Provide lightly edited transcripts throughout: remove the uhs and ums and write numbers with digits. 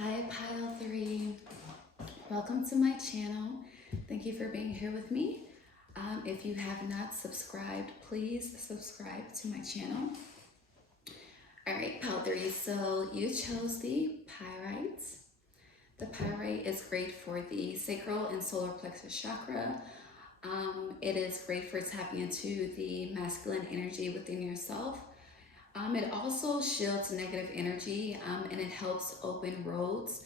Hi Pile 3, welcome to my channel. Thank you for being here with me. If you have not subscribed, please subscribe to my channel. Alright Pile 3, so you chose the Pyrite. The Pyrite is great for the sacral and solar plexus chakra. It is great for tapping into the masculine energy within yourself. It also shields negative energy and it helps open roads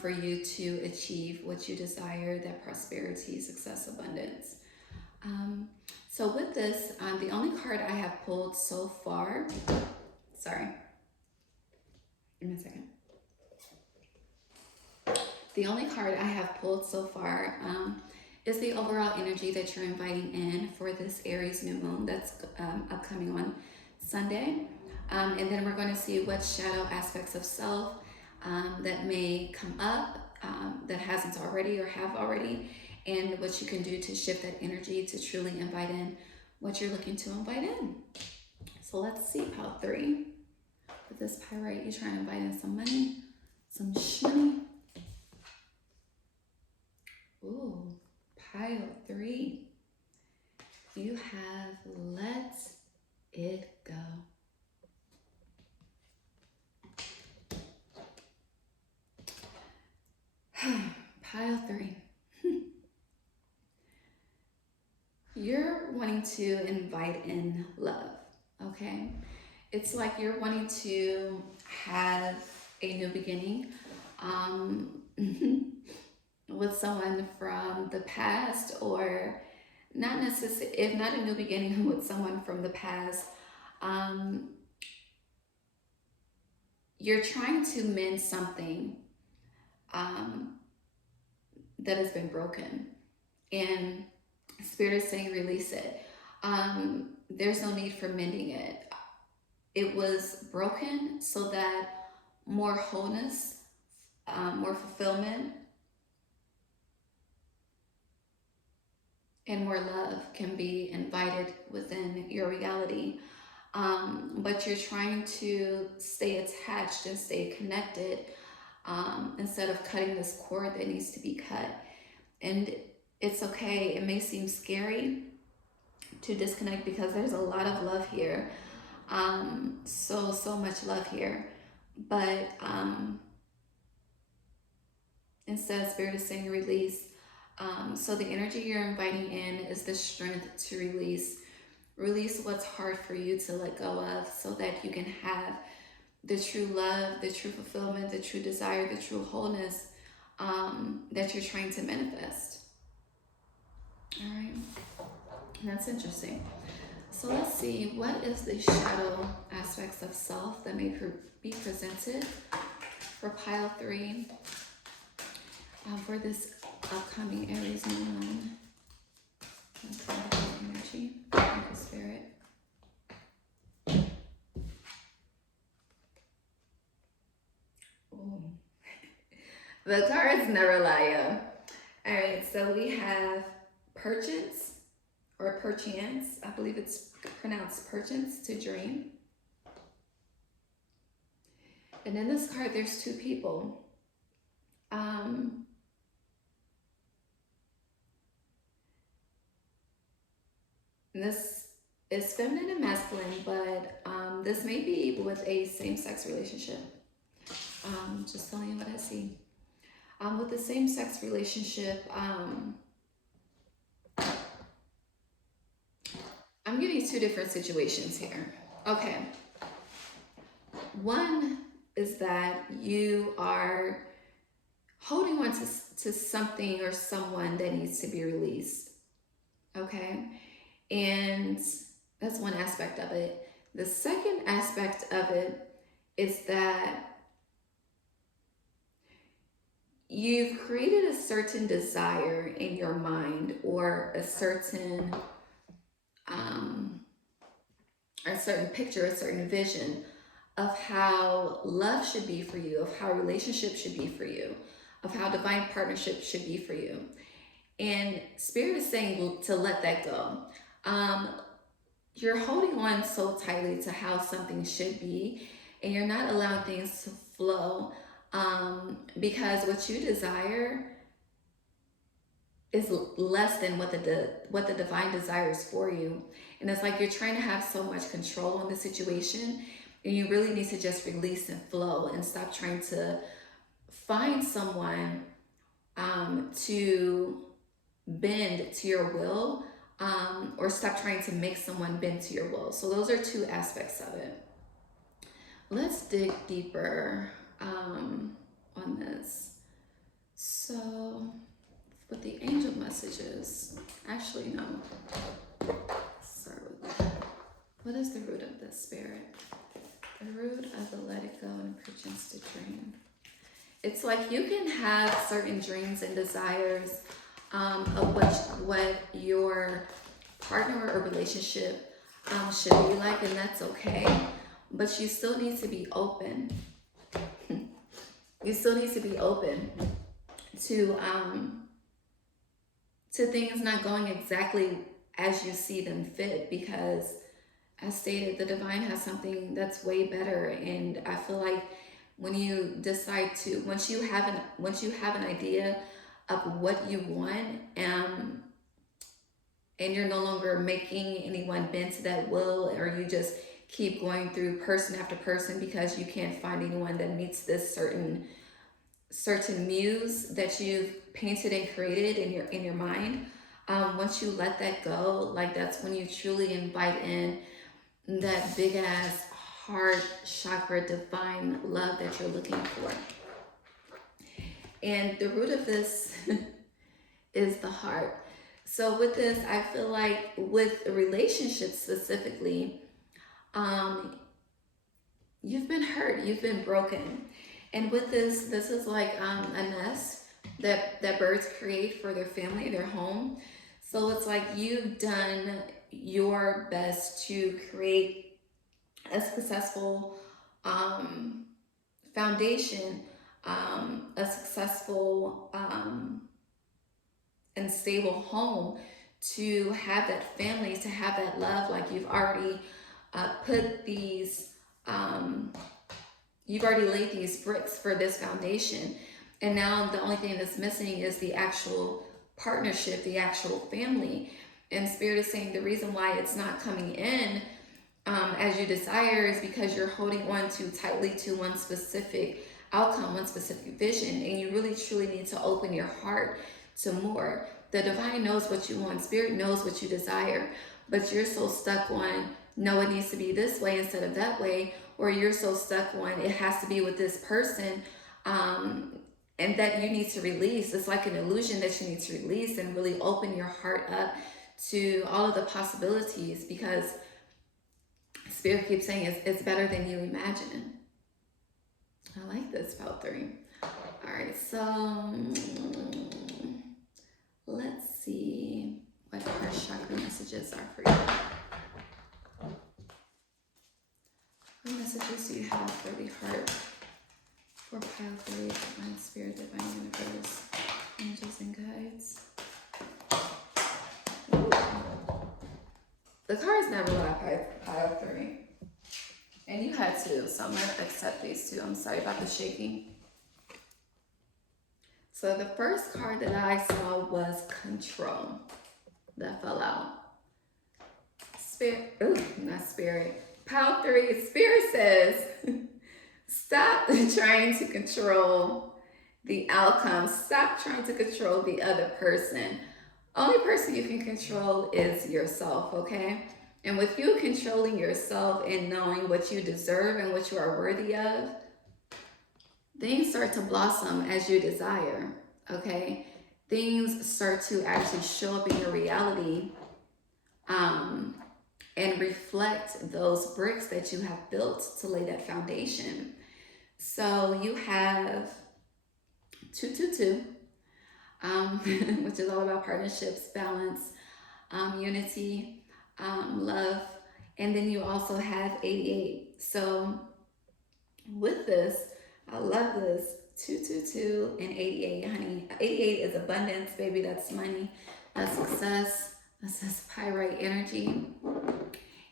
for you to achieve what you desire, that prosperity, success, abundance. So with this, the only card I have pulled so far, sorry, give me a second. The only card I have pulled so far is the overall energy that you're inviting in for this Aries new moon that's upcoming on Sunday. And then we're going to see what shadow aspects of self that may come up that hasn't already or have already, and what you can do to shift that energy to truly invite in what you're looking to invite in. So let's see, Pile 3. With this Pyrite, you're trying to invite in some money, some shmoney. Ooh, Pile 3. You have let it go. Pile 3. You're wanting to invite in love, okay? It's like you're wanting to have a new beginning with someone from the past, or not necessarily, if not a new beginning with someone from the past, you're trying to mend something that has been broken, and Spirit is saying release it. There's no need for mending it. It was broken so that more wholeness, more fulfillment, and more love can be invited within your reality. But you're trying to stay attached and stay connected instead of cutting this cord that needs to be cut. And it's okay. It may seem scary to disconnect because there's a lot of love here. So much love here. But instead, Spirit is saying release. So the energy you're inviting in is the strength to release. Release what's hard for you to let go of so that you can have the true love, the true fulfillment, the true desire, the true wholeness that you're trying to manifest. All right, that's interesting. So let's see, what is the shadow aspects of self that may be presented for Pile 3 for this upcoming Aries new moon? Energy, thank you, Spirit. Ooh. The cards never lie, yo. All right, so we have perchance or perchance. I believe it's pronounced perchance, to dream. And in this card, there's two people. This is feminine and masculine, but this may be with a same-sex relationship. Just telling you what I see. With the same-sex relationship, I'm getting two different situations here. Okay. One is that you are holding on to something or someone that needs to be released. Okay. And that's one aspect of it. The second aspect of it is that you've created a certain desire in your mind, or a certain picture, a certain vision of how love should be for you, of how relationships should be for you, of how divine partnership should be for you. And Spirit is saying to let that go. You're holding on so tightly to how something should be, and you're not allowing things to flow because what you desire is less than what the divine desires for you. And it's like you're trying to have so much control on the situation, and you really need to just release and flow and stop trying to find someone to bend to your will, or stop trying to make someone bend to your will. So those are two aspects of it. Let's dig deeper on this. So with the angel messages, actually no, start with that. What is the root of this, Spirit? The root of the let it go and preachings to dream. It's like you can have certain dreams and desires of what your partner or relationship should be like, and that's okay. But you still need to be open. You still need to be open to things not going exactly as you see them fit, because as stated, the divine has something that's way better. And I feel like when you decide to, once you have an idea of what you want, and you're no longer making anyone bend to that will, or you just keep going through person after person because you can't find anyone that meets this certain muse that you've painted and created in your mind. Once you let that go, like that's when you truly invite in that big ass heart chakra divine love that you're looking for. And the root of this is the heart. So with this, I feel like with relationships specifically, you've been hurt, you've been broken. And with this is like a nest that birds create for their family, their home. So it's like you've done your best to create a successful foundation, a successful and stable home, to have that family, to have that love. Like you've already put these, you've already laid these bricks for this foundation. And now the only thing that's missing is the actual partnership, the actual family. And Spirit is saying the reason why it's not coming in as you desire is because you're holding on too tightly to one specific outcome, one specific vision, and you really truly need to open your heart to more. The divine knows what you want, Spirit knows what you desire, but you're so stuck on, no, it needs to be this way instead of that way, or you're so stuck on, it has to be with this person, and that you need to release. It's like an illusion that you need to release and really open your heart up to all of the possibilities, because Spirit keeps saying it's better than you imagine. I like this, Valentine. All right, so let's see what our chakra messages are for you. What messages do you have for the heart, for Pile 3, Divine Spirit, Divine Universe, Angels and Guides? Ooh. The cards never lie, Pile 3. And you had to, so I'm going to accept these two. I'm sorry about the shaking. So the first card that I saw was Control. That fell out. Spirit, ooh, not Spirit. Pile 3, Spirit says, stop trying to control the outcome. Stop trying to control the other person. Only person you can control is yourself, okay? And with you controlling yourself and knowing what you deserve and what you are worthy of, things start to blossom as you desire, okay? Things start to actually show up in your reality and reflect those bricks that you have built to lay that foundation. So you have 222, which is all about partnerships, balance, unity, love, and then you also have 88. So with this, I love this, 222 and 88, honey. 88 is abundance, baby. That's money, that's success, that's this Pyrite energy.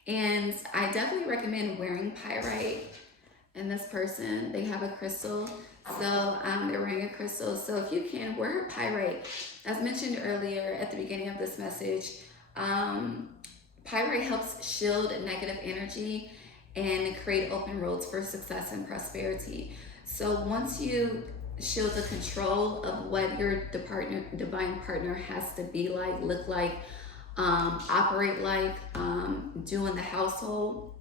And I definitely recommend wearing Pyrite And this person, they have a crystal. So they're wearing a crystal. So if you can, wear pyrite. As mentioned earlier at the beginning of this message, pyrite helps shield negative energy and create open roads for success and prosperity. So once you shield the control of what your divine partner has to be like, look like, operate like, do in the household,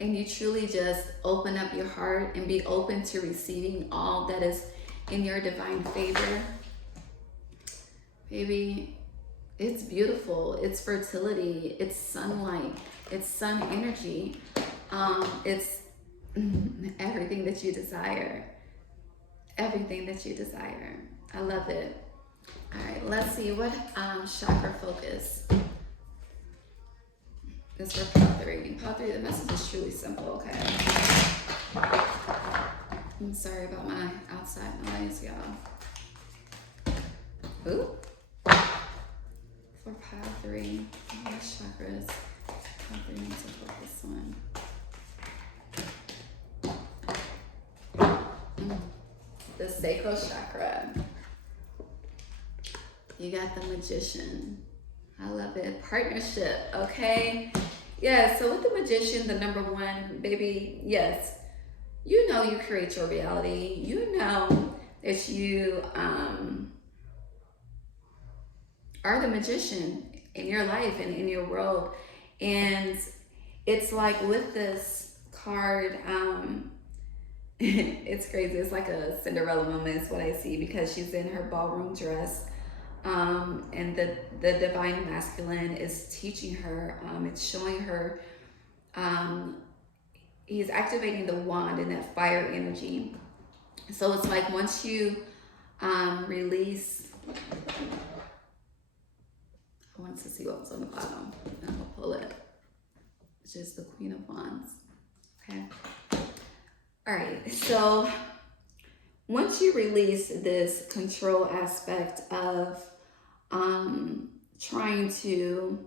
and you truly just open up your heart and be open to receiving all that is in your divine favor, baby, it's beautiful. It's fertility. It's sunlight. It's sun energy. It's everything that you desire. Everything that you desire. I love it. All right, let's see what chakra focus is for part 3. Part 3, the message is truly simple, okay? I'm sorry about my outside noise, y'all. Ooh. For part 3, what chakras? Part 3 needs to focus on. The sacral chakra. You got the magician. I love it. Partnership, okay? Yeah, so with the magician, the number 1, baby, yes. You know you create your reality. You know that you are the magician in your life and in your world. And it's like with this card, it's crazy. It's like a Cinderella moment is what I see, because she's in her ballroom dress. And the divine masculine is teaching her, it's showing her, he's activating the wand and that fire energy. So it's like once you release, I want to see what was on the bottom. I'm gonna pull it. It's just the Queen of Wands. Okay. All right. So once you release this control aspect of trying to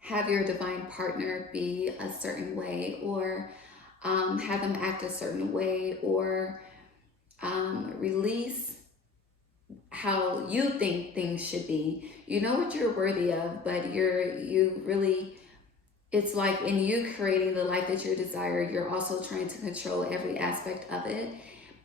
have your divine partner be a certain way, or have them act a certain way, or release how you think things should be. You know what you're worthy of, but you really, it's like in you creating the life that you desire, you're also trying to control every aspect of it.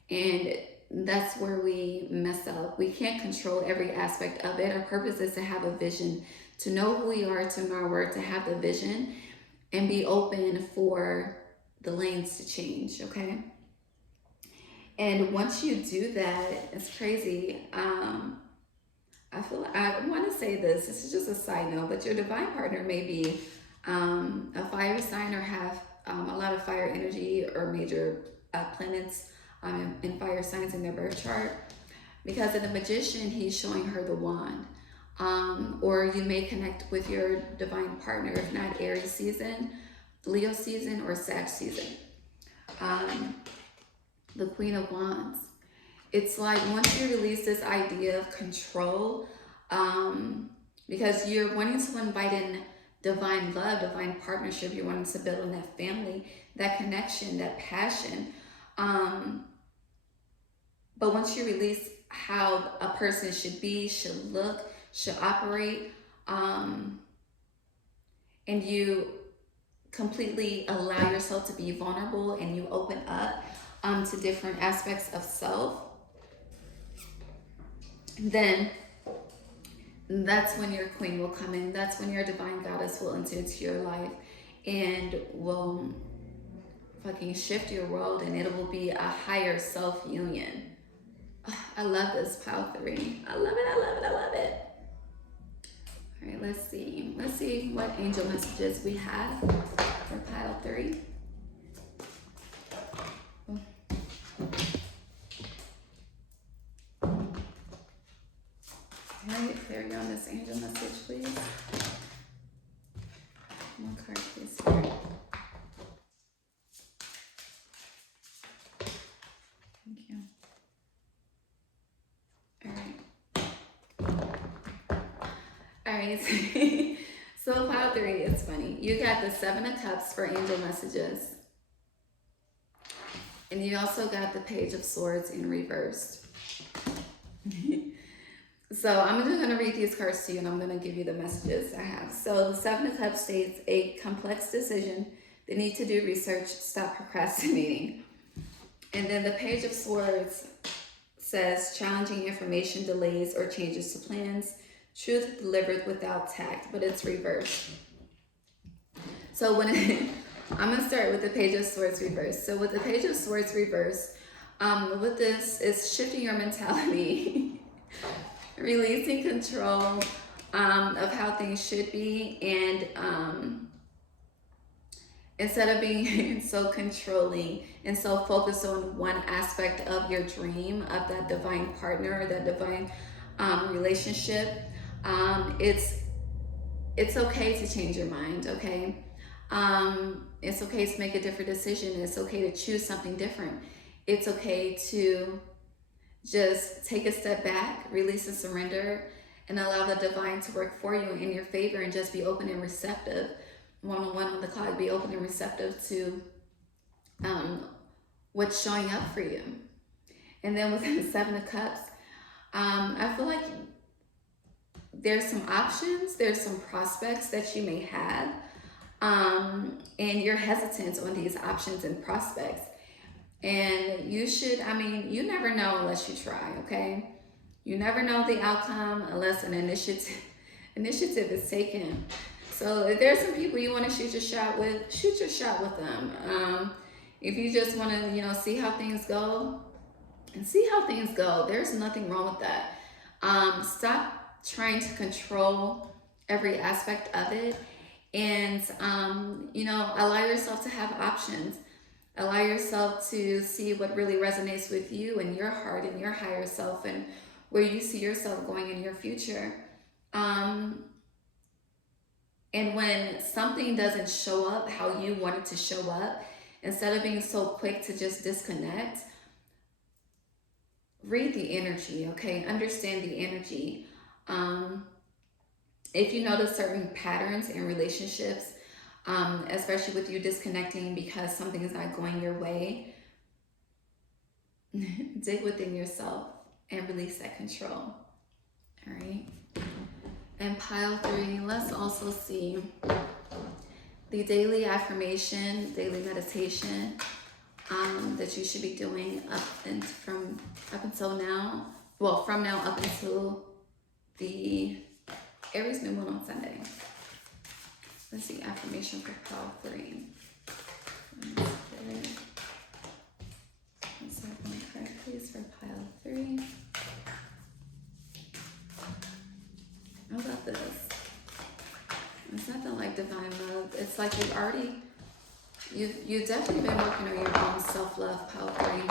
And that's where we mess up. We can't control every aspect of it. Our purpose is to have a vision, to know who we are, to know our worth, to have the vision, and be open for the lanes to change, okay? And once you do that, it's crazy. I want to say this is just a side note, but your divine partner may be a fire sign or have a lot of fire energy, or major planets in fire signs in their birth chart. Because of the magician, he's showing her the wand. Or you may connect with your divine partner, if not Aries season, Leo season, or Sag season. The Queen of Wands. It's like once you release this idea of control, because you're wanting to invite in divine love, divine partnership, you're wanting to build on that family, that connection, that passion. But once you release how a person should be, should look, should operate, and you completely allow yourself to be vulnerable, and you open up to different aspects of self, then that's when your queen will come in. That's when your divine goddess will enter into your life and will fucking shift your world, and it will be a higher self-union. I love this pile 3. I love it, I love it, I love it. All right, let's see. Let's see what angel messages we have for pile 3. All right, there you go on this angel message, please. One card, please. Thank you. All right. All right. So pile 3, it's funny. You got the 7 of Cups for angel messages. And you also got the Page of Swords in reversed. So I'm just going to read these cards to you and I'm going to give you the messages I have. So the 7 of Cups states a complex decision. The need to do research. Stop procrastinating. And then the Page of Swords says challenging information, delays, or changes to plans. Truth delivered without tact, but it's reversed. So when I'm going to start with the Page of Swords reversed. So with the Page of Swords reversed, with this is shifting your mentality, releasing control of how things should be, and instead of being so controlling and so focused on one aspect of your dream, of that divine partner or that divine relationship, it's okay to change your mind, okay? It's okay to make a different decision. It's okay to choose something different. It's okay to just take a step back, release and surrender, and allow the divine to work for you in your favor, and just be open and receptive. One-on-one on the clock, be open and receptive to what's showing up for you. And then with the 7 of Cups, I feel like there's some options, there's some prospects that you may have, and you're hesitant on these options and prospects. And you should, you never know unless you try, okay? You never know the outcome unless an initiative is taken. So if there's some people you want to shoot your shot with them. If you just want to, see how things go, there's nothing wrong with that. Stop trying to control every aspect of it, and allow yourself to have options. Allow yourself to see what really resonates with you and your heart and your higher self, and where you see yourself going in your future. And when something doesn't show up how you want it to show up, instead of being so quick to just disconnect, read the energy, okay? Understand the energy. If you notice certain patterns in relationships, especially with you disconnecting because something is not going your way, dig within yourself and release that control. All right. And pile 3, let's also see the daily affirmation, daily meditation that you should be doing from now up until the Aries new moon on Sunday. Let's see, affirmation for pile 3. Let's start one card, please, for pile 3. How about this? It's nothing like divine love. It's like you've definitely been working on your own self-love, pile 3.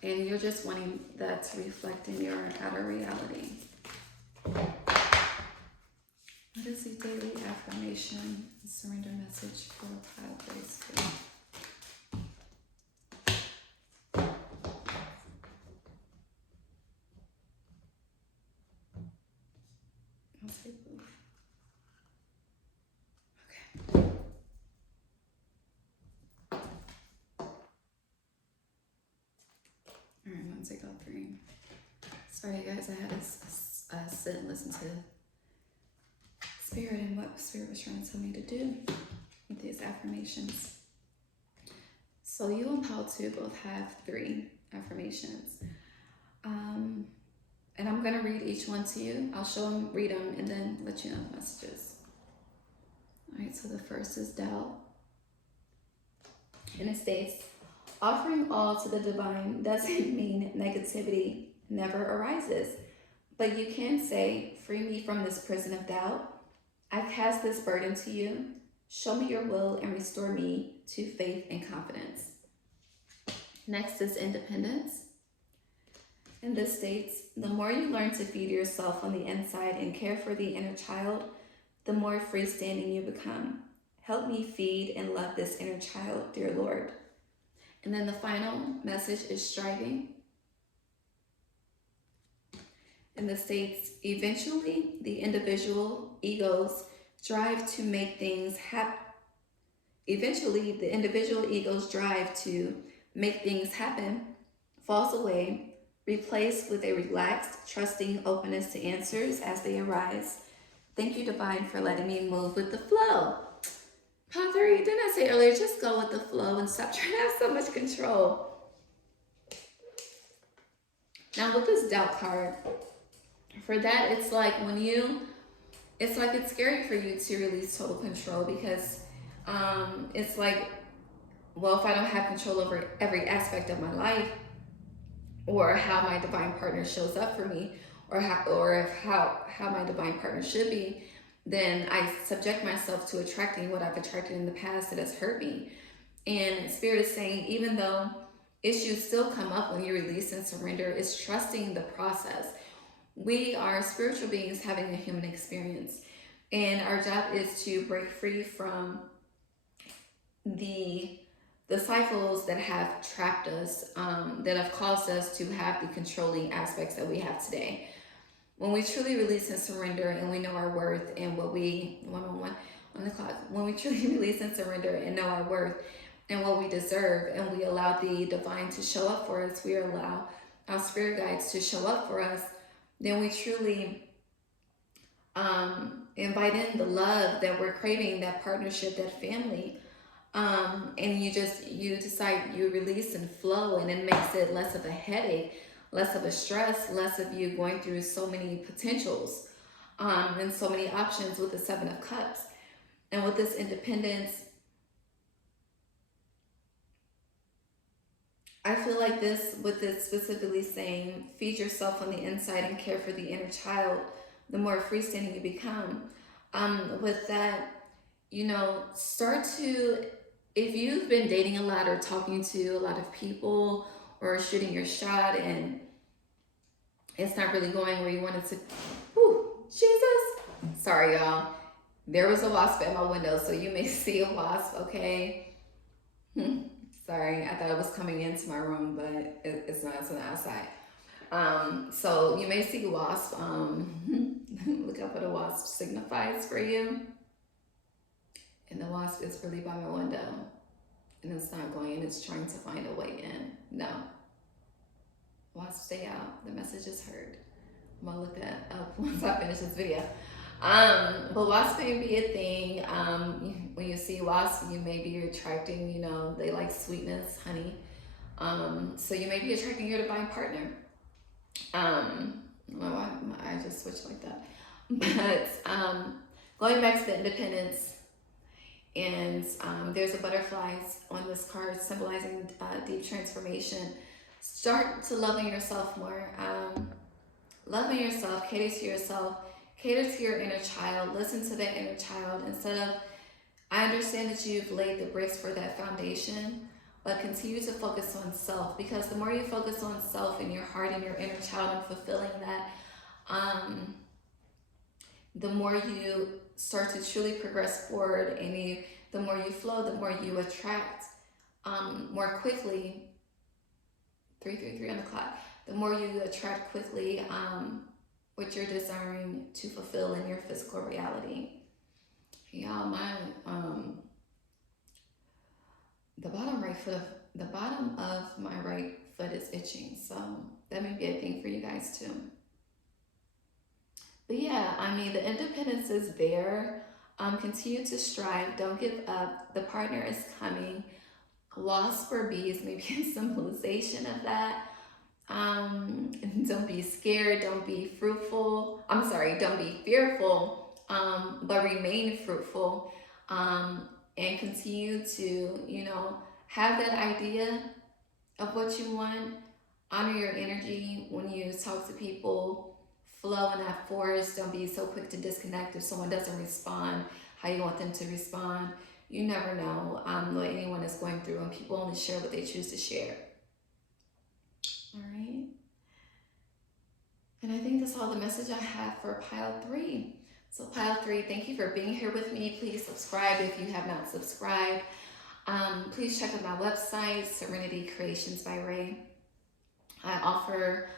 And you're just wanting that to reflect in your outer reality. What is the daily affirmation and surrender message for pile 3? I'll say both. Okay. All right, once I got 3. Sorry guys, I had to sit and listen to Spirit and what Spirit was trying to tell me to do with these affirmations. So you and pile 2 both have 3 affirmations. And I'm going to read each one to you. I'll show them, read them, and then let you know the messages. All right, so the first is doubt. And it states, offering all to the divine doesn't mean negativity never arises. But you can say, free me from this prison of doubt. I cast this burden to you. Show me your will and restore me to faith and confidence. Next is independence. And this states, the more you learn to feed yourself on the inside and care for the inner child, the more freestanding you become. Help me feed and love this inner child, dear Lord. And then the final message is striving. And this states, eventually the individual egos drive to make things happen. Eventually, the individual ego's drive to make things happen falls away, replaced with a relaxed, trusting openness to answers as they arise. Thank you, Divine, for letting me move with the flow. Tori, didn't I say earlier, just go with the flow and stop trying to have so much control. Now with this doubt card, for that, it's like it's scary for you to release total control, because it's like, well, if I don't have control over every aspect of my life, or how my divine partner shows up for me, or how my divine partner should be, then I subject myself to attracting what I've attracted in the past that has hurt me. And Spirit is saying, even though issues still come up when you release and surrender, it's trusting the process. We are spiritual beings having a human experience, and our job is to break free from the cycles that have trapped us, that have caused us to have the controlling aspects that we have today. When we truly release and surrender, and we know our worth and what we, on the clock, when we truly release and surrender and know our worth and what we deserve, and we allow the divine to show up for us, we allow our spirit guides to show up for us, then we truly invite in the love that we're craving, that partnership, that family. And you decide, you release and flow, and it makes it less of a headache, less of a stress, less of you going through so many potentials, and so many options with the Seven of Cups. And with this independence, I feel like with this specifically saying, feed yourself on the inside and care for the inner child, the more freestanding you become. With that, start to, if you've been dating a lot or talking to a lot of people or shooting your shot and it's not really going where you want it to, Jesus. Sorry, y'all. There was a wasp at my window, so you may see a wasp, okay? Sorry, I thought it was coming into my room, but it's not, it's on the outside. So you may see a wasp. Look up what a wasp signifies for you. And the wasp is really by my window. And it's not going, it's trying to find a way in. No. Wasp, stay out. The message is heard. I'm gonna look that up once I finish this video. But wasp may be a thing. When you see wasp, you may be attracting, they like sweetness, honey. So you may be attracting your divine partner. I just switched like that. But going back to the independence, and there's a butterflies on this card symbolizing deep transformation. Start to loving yourself more. Loving yourself, cater to yourself, cater to your inner child, listen to that inner child instead of, I understand that you've laid the bricks for that foundation, but continue to focus on self, because the more you focus on self and your heart and your inner child and fulfilling that, the more you start to truly progress forward, and the more you flow, the more you attract more quickly. 333 on the clock. The more you attract quickly what you're desiring to fulfill in your physical reality. Y'all, the bottom of my right foot is itching, so that may be a thing for you guys too. But yeah, the independence is there. Continue to strive. Don't give up. The partner is coming. Wasp or bees may be a symbolization of that. Don't be scared. Don't be fruitful. Don't be fearful, but remain fruitful. And continue to, have that idea of what you want. Honor your energy when you talk to people. Flow in that force. Don't be so quick to disconnect if someone doesn't respond how you want them to respond. You never know what anyone is going through, and people only share what they choose to share. All right. And I think that's all the message I have for pile 3. So pile 3, thank you for being here with me. Please subscribe if you have not subscribed. Please check out my website, Serenity Creations by Ray. I offer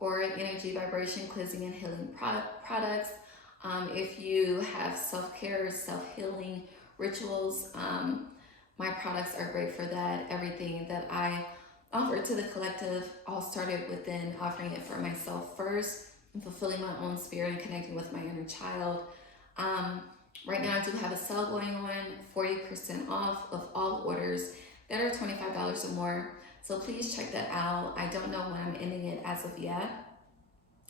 aura, energy, vibration, cleansing, and healing products. If you have self-care, self-healing rituals, my products are great for that. Everything that I offer to the collective all started within offering it for myself first and fulfilling my own spirit and connecting with my inner child. Right now I do have a sale going on, 40% off of all orders that are $25 or more. So please check that out. I don't know when I'm ending it as of yet.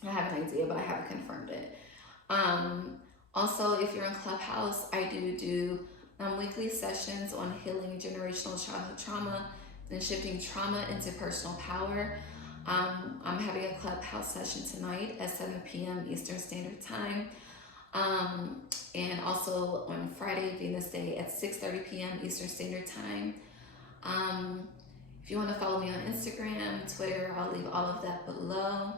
I have an idea, but I haven't confirmed it. Also, if you're in Clubhouse, I do weekly sessions on healing generational childhood trauma and shifting trauma into personal power. I'm having a Clubhouse session tonight at 7 p.m. Eastern Standard Time. And also on Friday, Venus Day at 6:30 p.m. Eastern Standard Time. If you want to follow me on Instagram, Twitter, I'll leave all of that below.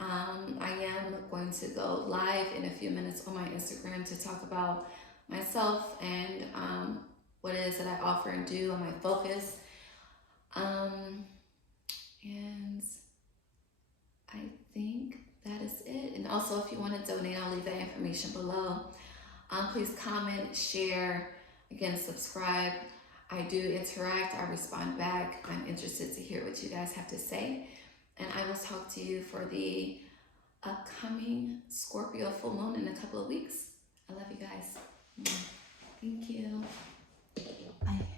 I am going to go live in a few minutes on my Instagram to talk about myself and what it is that I offer and do and my focus. And I think that is it. And also, if you want to donate, I'll leave that information below. Please comment, share, again, subscribe. I do interact, I respond back. I'm interested to hear what you guys have to say. And I will talk to you for the upcoming Scorpio full moon in a couple of weeks. I love you guys. Thank you. Bye.